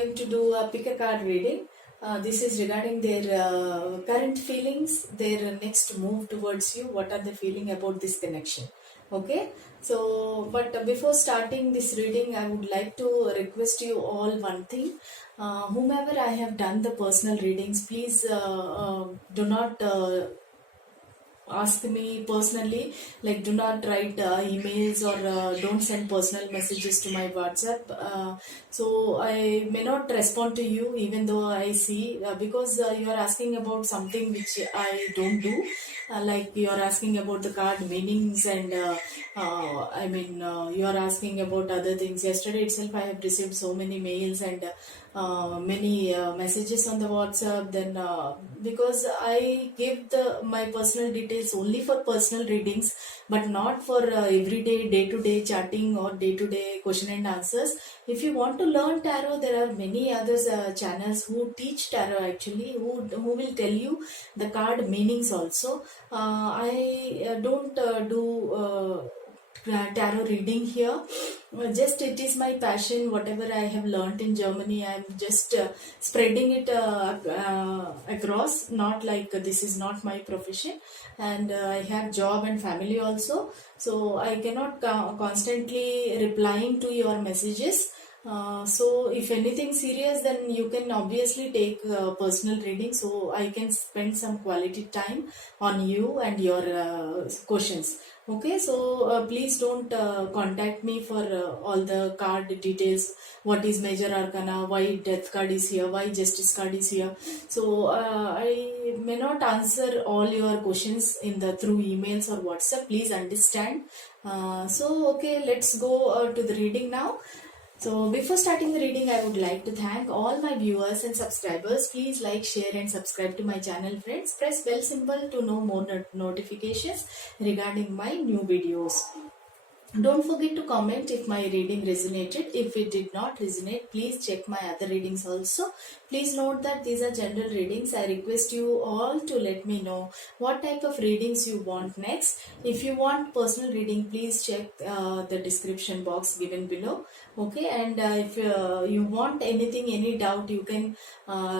going to do a pick a card reading. This is regarding their current feelings, their next move towards you. What are they feeling about this connection? Okay, so but before starting this reading, I would like to request you all one thing. Whomever I have done the personal readings, please do not ask me personally, like do not write emails or don't send personal messages to my WhatsApp, so I may not respond to you even though I see, because you are asking about something which I don't do, like you are asking about the card meanings, and you are asking about other things. Yesterday itself I have received so many mails and many messages on the WhatsApp. Then because I give my personal details only for personal readings, but not for everyday day-to-day chatting or day-to-day question and answers. If you want to learn tarot, there are many others channels who teach tarot, actually, who will tell you the card meanings also. I don't do tarot reading here. Just it is my passion. Whatever I have learned in Germany, I am just spreading it across. Not like this is not my profession, and I have job and family also, so I cannot constantly replying to your messages. So if anything serious, then you can obviously take personal reading, so I can spend some quality time on you and your questions. Okay, so please don't contact me for all the card details. What is major arcana, why death card is here, why justice card is here. So I may not answer all your questions in the through emails or WhatsApp, please understand. So okay, let's go to the reading now. So before starting the reading, I would like to thank all my viewers and subscribers. Please like, share and subscribe to my channel, friends. Press bell symbol to know more notifications regarding my new videos. Don't forget to comment if my reading resonated. If it did not resonate, please check my other readings also. Please note that these are general readings. I request you all to let me know what type of readings you want next. If you want personal reading, please check the description box given below. Okay, and if you want anything, any doubt, you can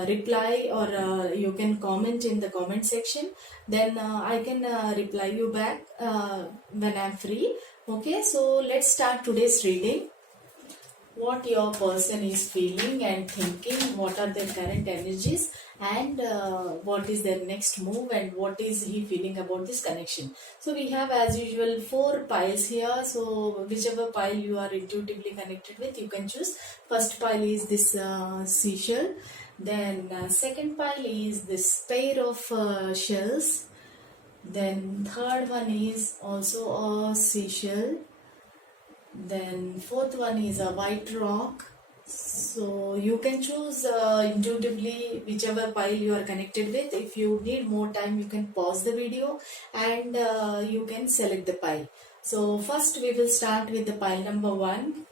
reply, or you can comment in the comment section. Then I can reply you back when I am free. Okay, so let's start today's reading. What your person is feeling and thinking, what are their current energies, and what is their next move, and what is he feeling about this connection. So we have, as usual, 4 piles here. So whichever pile you are intuitively connected with, you can choose. First pile is this seashell. Then second pile is this pair of shells. Then third one is also a seashell. Then fourth one is a white rock. So you can choose intuitively whichever pile you are connected with. If you need more time, you can pause the video and you can select the pile. So first we will start with the pile number 1.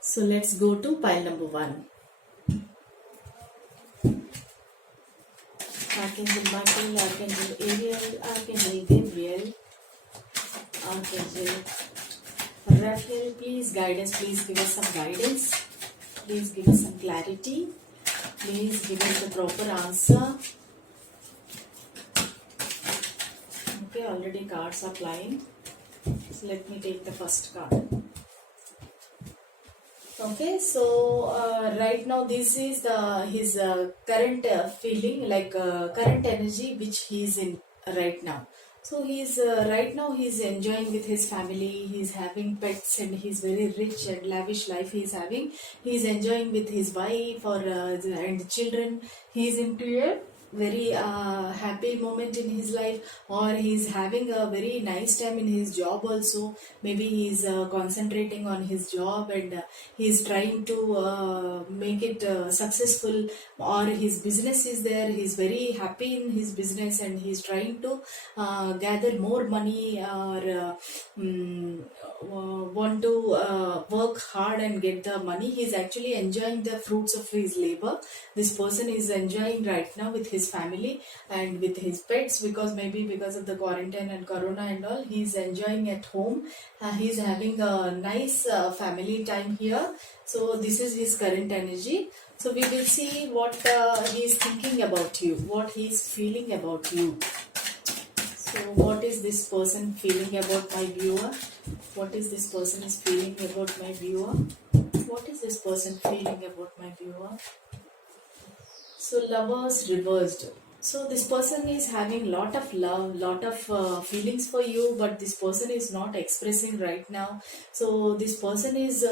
So let's go to pile number 1. Archangel Michael, Archangel Ariel, Archangel Gabriel, Archangel Raphael, please guide us, please give us some guidance, please give us some clarity, please give us the proper answer. Okay, already cards are flying, so let me take the first card. Okay, so right now this is his current feeling, like current energy which he is in right now. So he's right now he's enjoying with his family, he's having pets, and he's very rich and lavish life he's having. He's enjoying with his wife or and children. He's into a very happy moment in his life, or he's having a very nice time in his job also. Maybe he's concentrating on his job, and he's trying to make it successful, or his business is there, he's very happy in his business, and he's trying to gather more money, or want to work hard and get the money. He's actually enjoying the fruits of his labor. This person is enjoying right now with his his family and with his pets, because maybe because of the quarantine and corona and all, he's enjoying at home. He's having a nice family time here. So this is his current energy. So we will see what he is thinking about you, what he is feeling about you. So what is this person feeling about my viewer? What is this person is feeling about my viewer? What is this person feeling about my viewer? So Lovers reversed. So this person is having lot of love, lot of feelings for you, but this person is not expressing right now. So this person is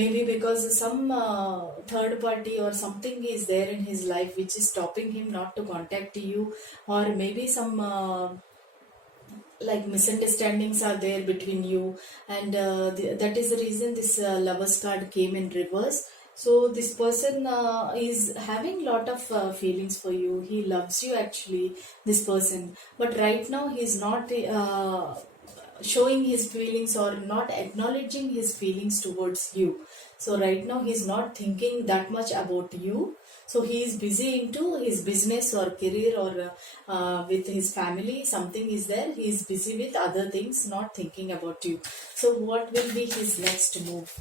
maybe because some third party or something is there in his life which is stopping him not to contact you, or maybe some like misunderstandings are there between you, and that is the reason this Lovers card came in reverse. So this person is having lot of feelings for you. He loves you actually, this person, but right now he is not showing his feelings or not acknowledging his feelings towards you. So right now he's not thinking that much about you. So he is busy into his business or career, or with his family, something is there. He is busy with other things, not thinking about you. So what will be his next move?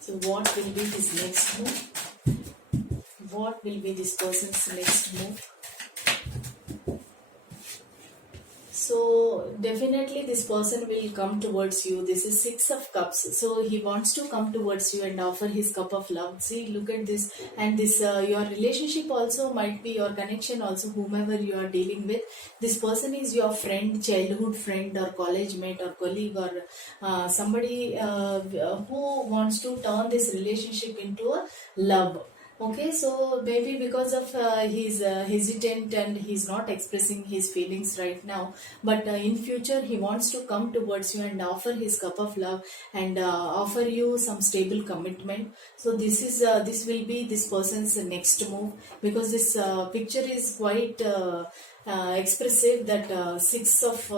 So what will be his next move? What will be this person's next move? So definitely this person will come towards you. This is Six of Cups. So he wants to come towards you and offer his cup of love. See, look at this. And this your relationship also might be, your connection also, whomever you are dealing with. This person is your friend, childhood friend or college mate or colleague, or somebody who wants to turn this relationship into a love. Okay, so maybe because of he's hesitant and he's not expressing his feelings right now, but in future he wants to come towards you and offer his cup of love and offer you some stable commitment. So this will be this person's next move, because this picture is quite expressive, that Six of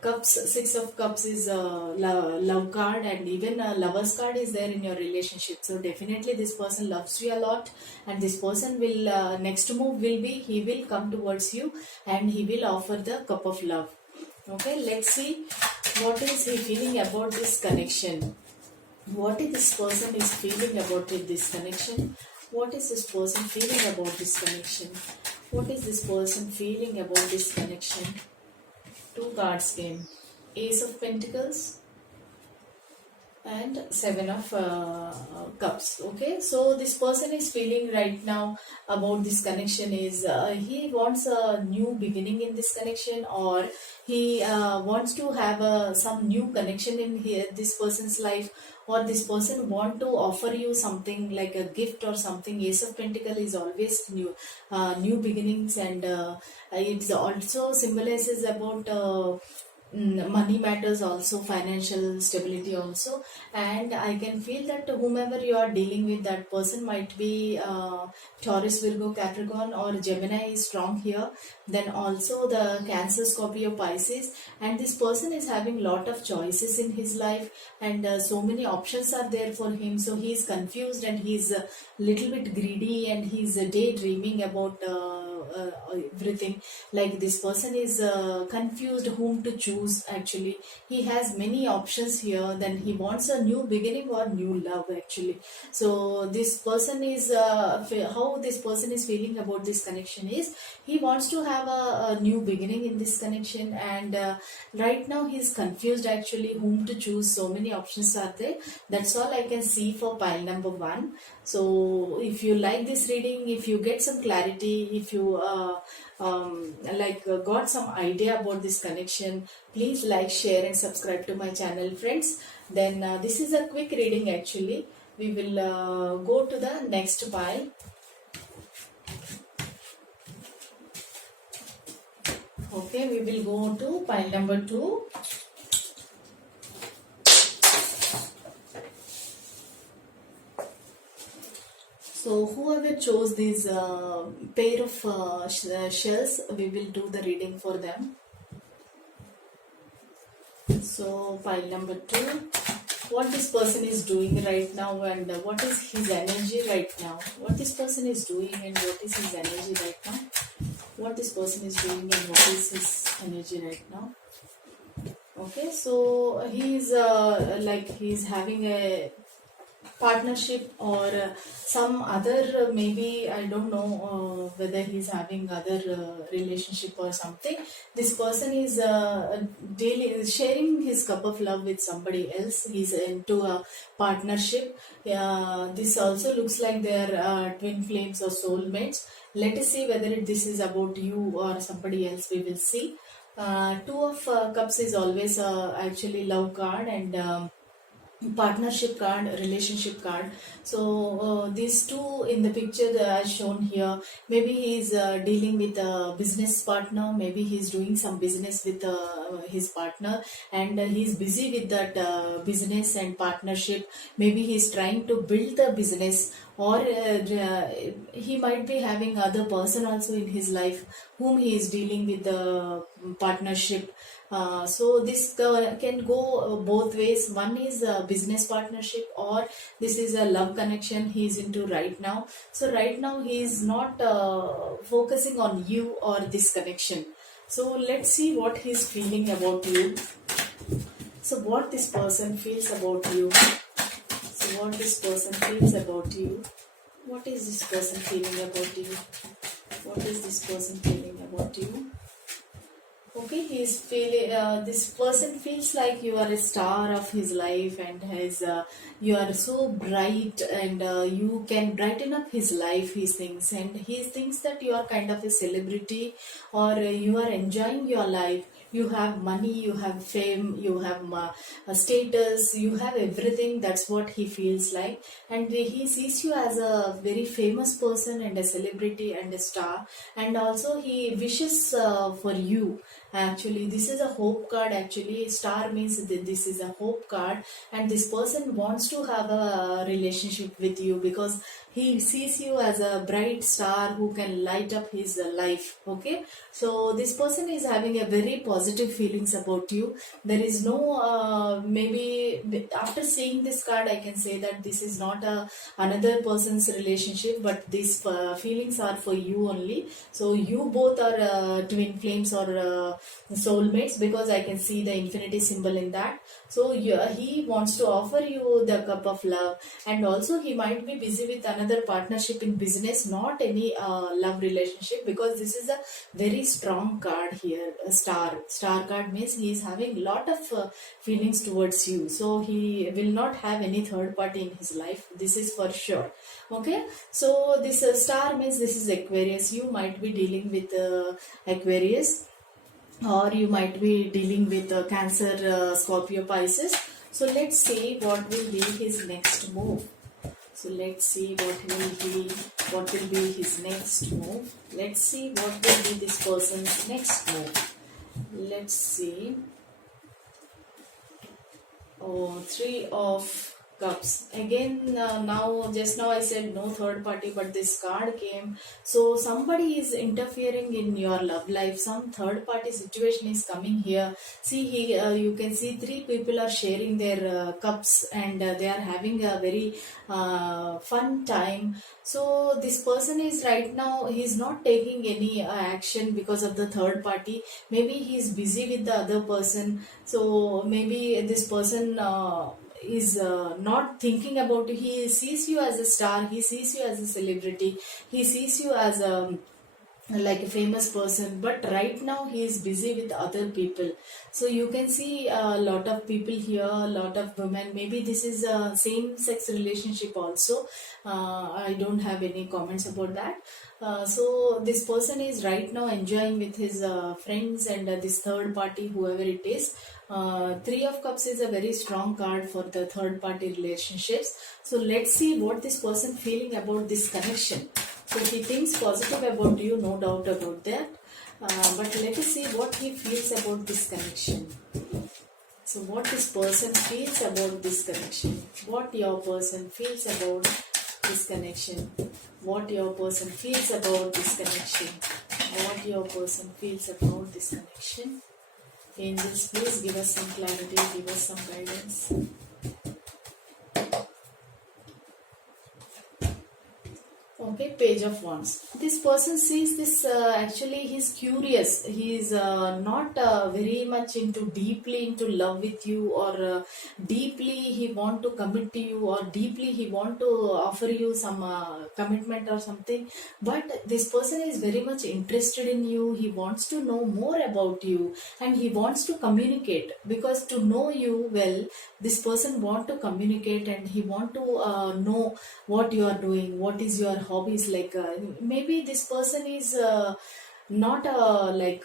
Cups is a love card, and even a Lovers card is there in your relationship. So definitely this person loves you a lot, and this person will next move will be, he will come towards you and he will offer the cup of love. Okay, let's see what is he feeling about this connection. What is this person is feeling about this connection? What is this person feeling about this connection? What is this person feeling about this connection? Two cards came, Ace of Pentacles and Seven of Cups. Okay, so this person is feeling right now about this connection is he wants a new beginning in this connection, or he wants to have some new connection in here, this person's life, or this person want to offer you something like a gift or something. Ace of Pentacles is always new beginnings, and it also symbolizes about money matters also, financial stability also. And I can feel that whomever you are dealing with, that person might be Taurus, Virgo, Capricorn, or Gemini is strong here, then also the Cancer, Scorpio, Pisces. And this person is having lot of choices in his life, and so many options are there for him. So he is confused and he is a little bit greedy, and he is daydreaming about everything. Like this person is confused whom to choose. Actually he has many options here, then he wants a new beginning or new love actually. So this person is how this person is feeling about this connection is, he wants to have a new beginning in this connection, and right now he is confused actually whom to choose. So many options are there. That's all I can see for pile number 1. So if you like this reading, if you get some clarity, if you got some idea about this connection, please like, share and subscribe to my channel, friends. Then this is a quick reading actually. We will go to the next pile. Okay, we will go to pile number 2. So whoever chose these pair of shells, we will do the reading for them. So pile number 2. what this person is doing right now, and what is his energy right now. What this person is doing and what is his energy right now. What this person is doing and what is his energy right now. Okay, so he's like he's having a partnership or some other maybe I don't know whether he's having other relationship or something. This person is daily sharing his cup of love with somebody else. He's into a partnership. This also looks like they're twin flames or soulmates. Let us see whether this is about you or somebody else. We will see. Two of cups is always actually love card and partnership card, relationship card. So these two in the picture that are shown here, maybe he's dealing with a business partner, maybe he's doing some business with his partner, and he's busy with that business and partnership. Maybe he's trying to build the business, or he might be having other person also in his life whom he is dealing with the partnership. So this can go both ways. One is a business partnership, or this is a love connection he is into right now. So right now he is not focusing on you or this connection. So let's see what he's feeling about you. So what this person feels about you. So what this person feels about you. What is this person feeling about you? What is this person feeling about you? Okay, he's feeling. This person feels like you are a star of his life, and you are so bright, and you can brighten up his life. He thinks, and he thinks that you are kind of a celebrity, or you are enjoying your life. You have money, you have fame, you have a status, you have everything. That's what he feels like, and he sees you as a very famous person and a celebrity and a star, and also he wishes for you. Actually, this is a hope card. Actually, star means that this is a hope card, and this person wants to have a relationship with you because he sees you as a bright star who can light up his life. Okay, so this person is having a very positive feelings about you. There is no maybe after seeing this card I can say that this is not another person's relationship, but these feelings are for you only. So you both are twin flames or soulmates, because I can see the infinity symbol in that. So he wants to offer you the cup of love, and also he might be busy with another partnership in business, not any love relationship, because this is a very strong card here. A star card means he is having lot of feelings towards you, so he will not have any third party in his life. This is for sure. Okay, so this star means this is Aquarius. You might be dealing with Aquarius, or you might be dealing with Cancer, Scorpio, Pisces. So let's see what will be his next move. So let's see what will be his next move. Let's see what will be this person's next move. Let's see. Oh, Three of Cups again. Just now I said no third party, but this card came. So somebody is interfering in your love life. Some third party situation is coming here. See, you can see three people are sharing their cups, and they are having a very fun time. So this person is right now, he's not taking any action because of the third party. Maybe he's busy with the other person. So maybe this person is not thinking about you. He sees you as a star, he sees you as a celebrity, he sees you as a like a famous person, but right now he is busy with other people. So you can see a lot of people here, a lot of women. Maybe this is a same sex relationship also. I don't have any comments about that. So this person is right now enjoying with his friends and this third party, whoever it is. Three of Cups is a very strong card for the third party relationships. So let's see what this person feeling about this connection. So he thinks positive about you, no doubt about that. But let us see what he feels about this connection. So what this person feels about this connection. What your person feels about this connection. What your person feels about this connection. What your person feels about this connection. Angels, please give us some clarity, give us some guidance. Okay, Page of Wands. This person sees this, actually he's curious. He's not very much into deeply into love with you, or deeply he want to commit to you, or deeply he want to offer you some commitment or something. But this person is very much interested in you. He wants to know more about you, and he wants to communicate, because to know you well, this person want to communicate, and he want to know what you are doing, what is your hobbies. Like maybe this person is not like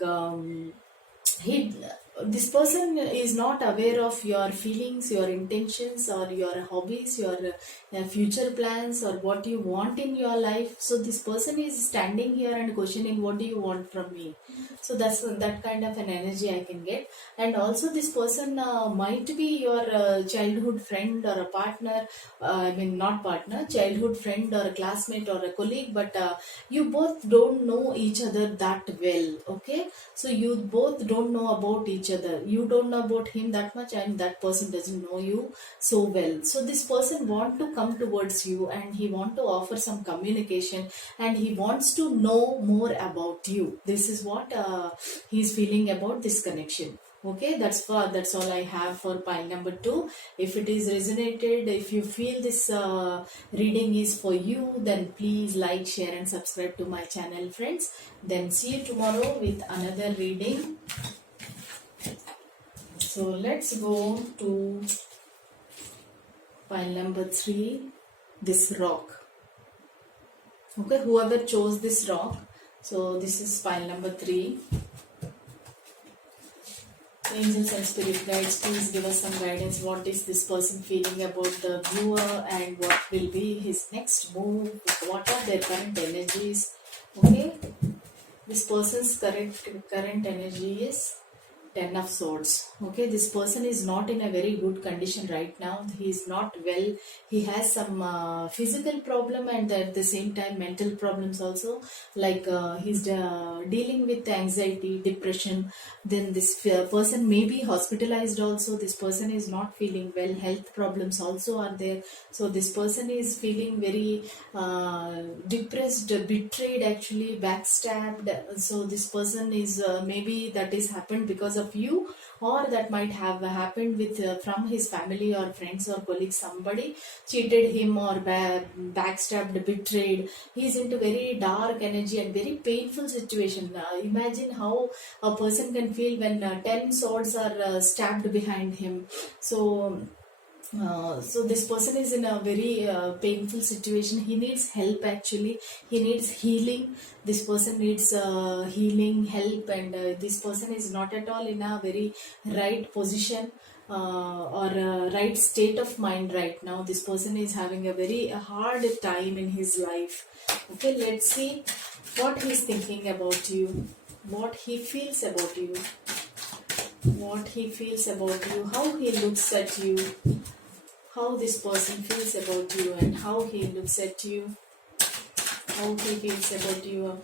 he this person is not aware of your feelings, your intentions, or your hobbies, your future plans, or what you want in your life. So this person is standing here and questioning, what do you want from me? So that's that kind of an energy I can get. And also this person might be your childhood friend or a partner. I mean, not partner, childhood friend or a classmate or a colleague, but you both don't know each other that well. Okay, so you both don't know about each other. You don't know about him that much, and that person doesn't know you so well. So this person want to come towards you, and he want to offer some communication, and he wants to know more about you. This is what he's feeling about this connection. Okay, that's all I have for pile number 2. If it is resonated, if you feel this reading is for you, then please like, share and subscribe to my channel, friends. Then see you tomorrow with another reading. So let's go to pile number 3, this rock. Okay, whoever chose this rock, so this is pile number 3. Angels and spirit guides, please give us some guidance. What is this person feeling about the viewer, and what will be his next move? What are their current energies? Okay, this person's current energy is 10 of Swords. Okay, this person is not in a very good condition right now. He is not well. He has some physical problem, and at the same time mental problems also. Like he's dealing with anxiety, depression. Then this person may be hospitalized also. This person is not feeling well. Health problems also are there. So this person is feeling very depressed, betrayed, actually backstabbed. So this person is maybe that is happened because of you, or that might have happened with from his family or friends or colleagues. Somebody cheated him or backstabbed, betrayed. He is into very dark energy and very painful situation. Imagine how a person can feel when 10 swords are stabbed behind him. So this person is in a very painful situation. He needs help, actually. He needs healing. This person needs healing, help, and this person is not at all in a very right position or right state of mind right now. This person is having a very hard time in his life. Okay, let's see what he's thinking about you, what he feels about you, what he feels about you, how he looks at you, how this person feels about you, and how he looks at you, how he feels about you.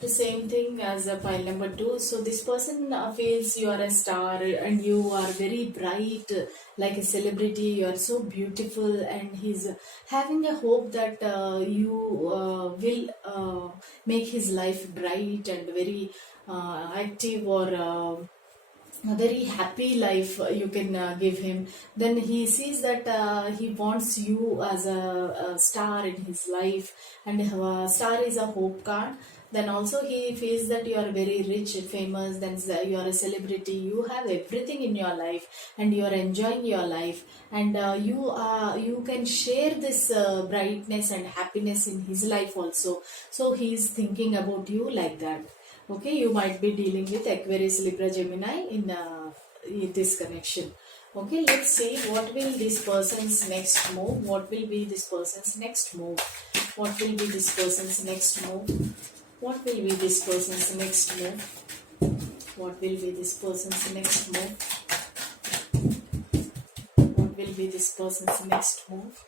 The same thing as a pile number 2. So this person feels you are a star, and you are very bright, like a celebrity. You are so beautiful, and he's having a hope that you will make his life bright and very active, or a very happy life you can give him. Then he sees that he wants you as a star in his life, and star is a hope card. Then also he feels that you are very rich, famous, then you are a celebrity, you have everything in your life, and you are enjoying your life, and you can share this brightness and happiness in his life also. So he is thinking about you like that. Okay, you might be dealing with Aquarius, Libra, Gemini in this connection. Okay, let's see what will this person's next move. What will be this person's next move? What will be this person's next move? What will be this person's next move? What will be this person's next move? What will be this person's next move?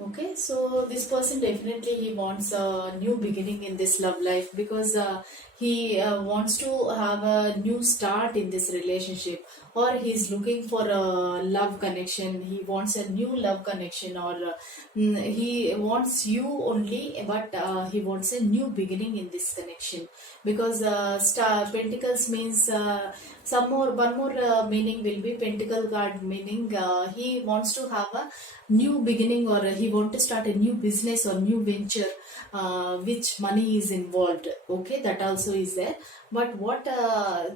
Okay, so this person definitely he wants a new beginning in this love life, because he wants to have a new start in this relationship, or he's looking for a love connection. He wants a new love connection, or he wants you only, but he wants a new beginning in this connection. Because star pentacles means some more one more meaning will be pentacle card, meaning he wants to have a new beginning, or he want to start a new business or new venture which money is involved. Okay, that also is there. But what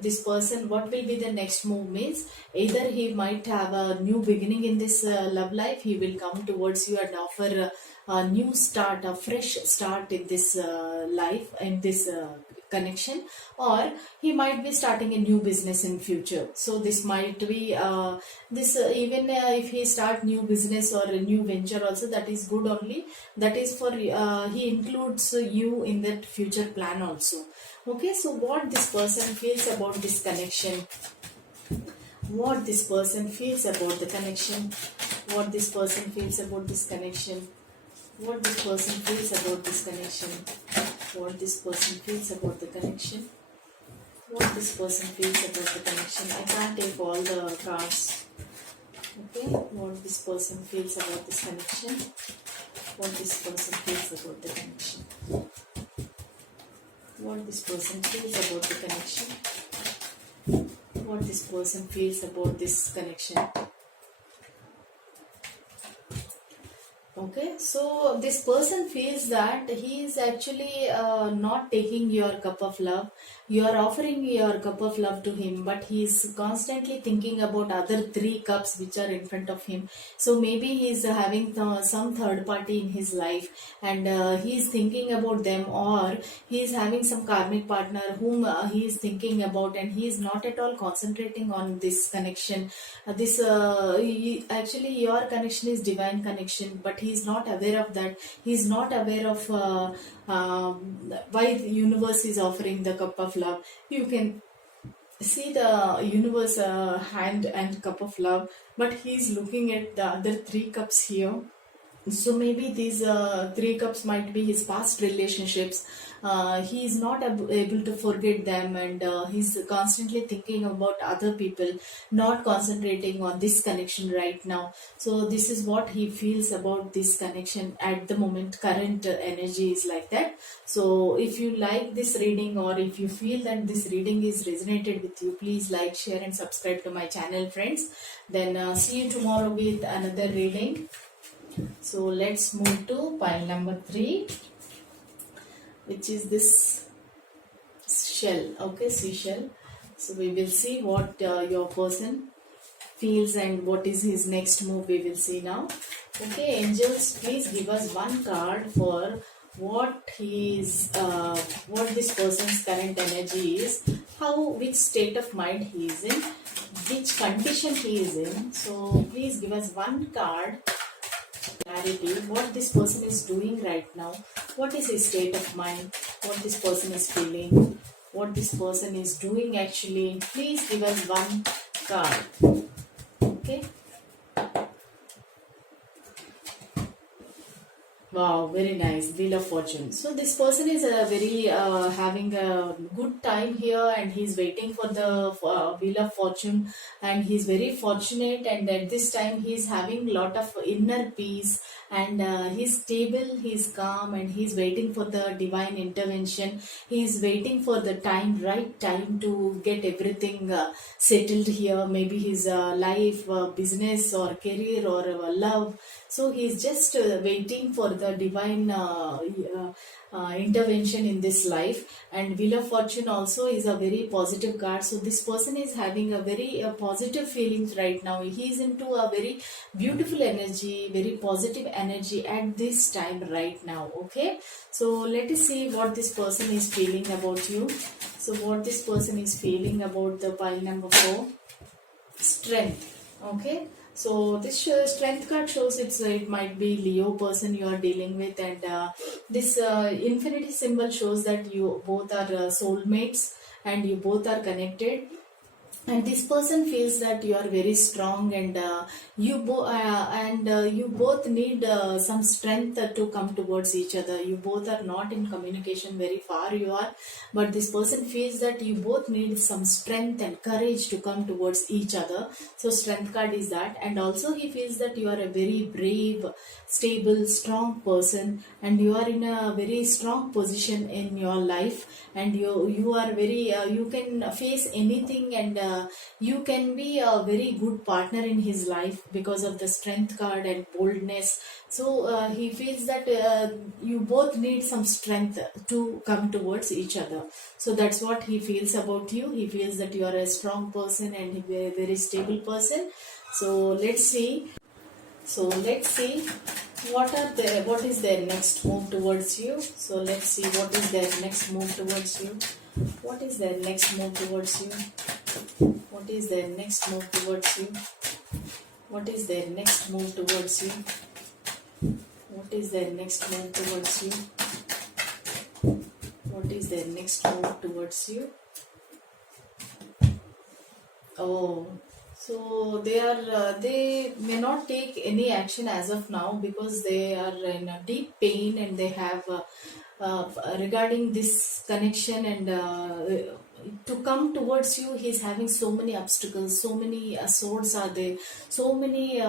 this person, what will be the next move means, either he might have a new beginning in this love life. He will come towards you and offer a new start, a fresh start in this life, in this connection. Or he might be starting a new business in future. So this might be this even if he start new business or a new venture also, that is good only. That is for he includes you in that future plan also. Okay, so what this person feels about this connection, what this person feels about the connection, what this person feels about this connection, what this person feels about this connection, what this person feels about the connection, what this person feels about the connection. I can't take all the cards. Okay, what this person feels about this connection, what this person feels about the connection, what this person feels about the connection, what this person feels about this connection. Okay, so this person feels that he is actually not taking your cup of love. You are offering your cup of love to him, but he is constantly thinking about other three cups which are in front of him. So maybe he is having some third party in his life, and he is thinking about them, or he is having some karmic partner whom he is thinking about, and he is not at all concentrating on this connection. Actually, your connection is divine connection, but he is not aware of that. He is not aware of why the universe is offering the cup of love. You can see the universe hand and cup of love, but he is looking at the other three cups here. So maybe these three cups might be his past relationships. He is not able to forget them, and he's constantly thinking about other people, not concentrating on this connection right now. So this is what he feels about this connection at the moment. Current energy is like that. So if you like this reading, or if you feel that this reading is resonated with you, please like, share and subscribe to my channel, friends. Then see you tomorrow with another reading. So let's move to pile number 3, which is this shell. Okay, seashell. So we will see what your person feels and what is his next move. We will see now. Okay, angels, please give us one card for what what this person's current energy is, which state of mind he is in, which condition he is in. So please give us one card. Clarity, what this person is doing right now, what is his state of mind, what this person is feeling, what this person is doing actually. Please give us one card. Okay. Wow, very nice. Wheel of Fortune. So this person is very having a good time here, and he's waiting for the Wheel of Fortune, and he's very fortunate, and at this time he's having lot of inner peace, and he's stable, he's calm, and he's waiting for the divine intervention. He's waiting for the right time to get everything settled here, maybe his life, business or career or love. So he's just waiting for the divine intervention in this life. And Wheel of Fortune also is a very positive card. So this person is having a very positive feelings right now. He is into a very beautiful energy, very positive energy at this time right now. Okay, so let us see what this person is feeling about you. So what this person is feeling about the pile number 4, strength. Okay, so this strength card shows it might be Leo person you are dealing with, and this infinity symbol shows that you both are soulmates and you both are connected. and this person feels that you are very strong, and you both need some strength to come towards each other. You both are not in communication, very far you are, but this person feels that you both need some strength and courage to come towards each other. So strength card is that. And also he feels that you are a very brave, stable, strong person, and you are in a very strong position in your life, and you are very you can face anything, and you can be a very good partner in his life because of the strength card and boldness. So he feels that you both need some strength to come towards each other. So that's what he feels about you. He feels that you are a strong person and a very stable person. So let's see. What is their next move towards you. So let's see what is their next move towards you. What is their next move towards you? What is their next move towards you? What is their next move towards you? What is their next move towards you? What is their next move towards you? Oh, so they may not take any action as of now because they are in a deep pain, and they have regarding this connection, and to come towards you, he's having so many obstacles, so many swords are there, so many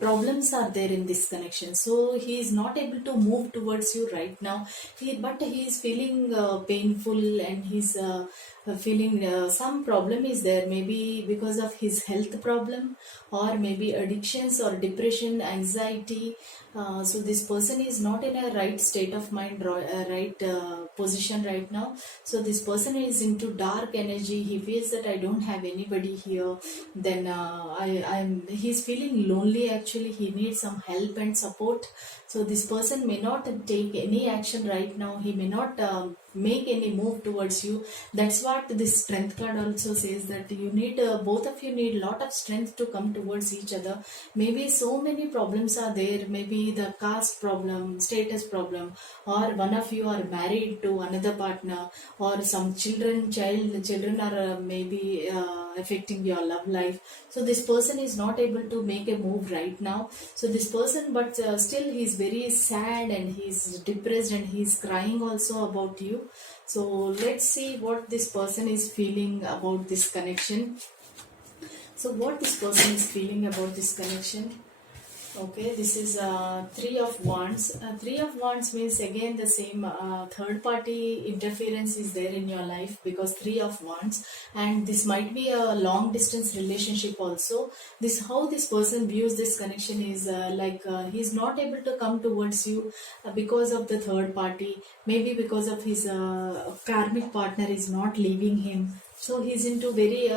problems are there in this connection. So he is not able to move towards you right now. But he is feeling painful, and he's feeling some problem is there, maybe because of his health problem, or maybe addictions or depression, anxiety. So this person is not in a right state of mind, right position right now. So this person is into dark energy. He feels that I don't have anybody here. Then he's feeling lonely. Actually, he needs some help and support. So this person may not take any action right now. He may not make any move towards you. That's what this strength card also says, that you need both of you need lot of strength to come towards each other. Maybe so many problems are there. Maybe the caste problem, status problem, or one of you are married to another partner, or some children are maybe affecting your love life. So this person is not able to make a move right now. So this person, but still he's very sad, and he's depressed, and he's crying also about you. So let's see what this person is feeling about this connection. So what this person is feeling about this connection. Okay, this is Three of Wands. Three of Wands means again the same third party interference is there in your life, because Three of Wands, and this might be a long distance relationship also. This how this person views this connection is he's not able to come towards you because of the third party, maybe because of his karmic partner is not leaving him. So he's into very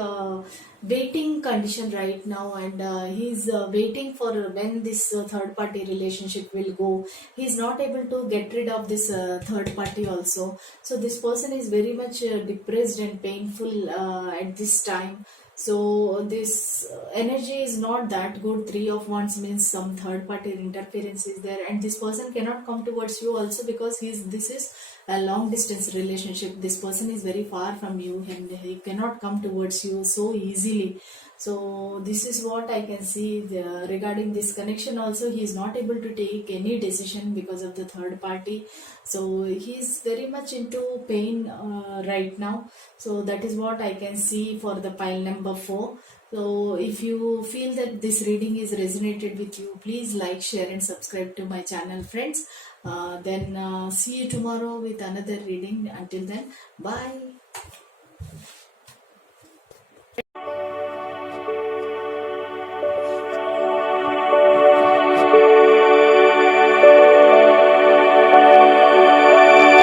waiting condition right now, and he's waiting for when this third party relationship will go. He's not able to get rid of this third party also. So this person is very much depressed and painful at this time. So this energy is not that good. Three of Wands means some third party interference is there, and this person cannot come towards you also because this is a long distance relationship. This person is very far from you, and he cannot come towards you so easily. So this is what I can see regarding this connection. Also, he is not able to take any decision because of the third party. So he is very much into pain right now. So that is what I can see for the pile number 4. So if you feel that this reading is resonated with you, please like, share and subscribe to my channel, friends. Then see you tomorrow with another reading. Until then, bye.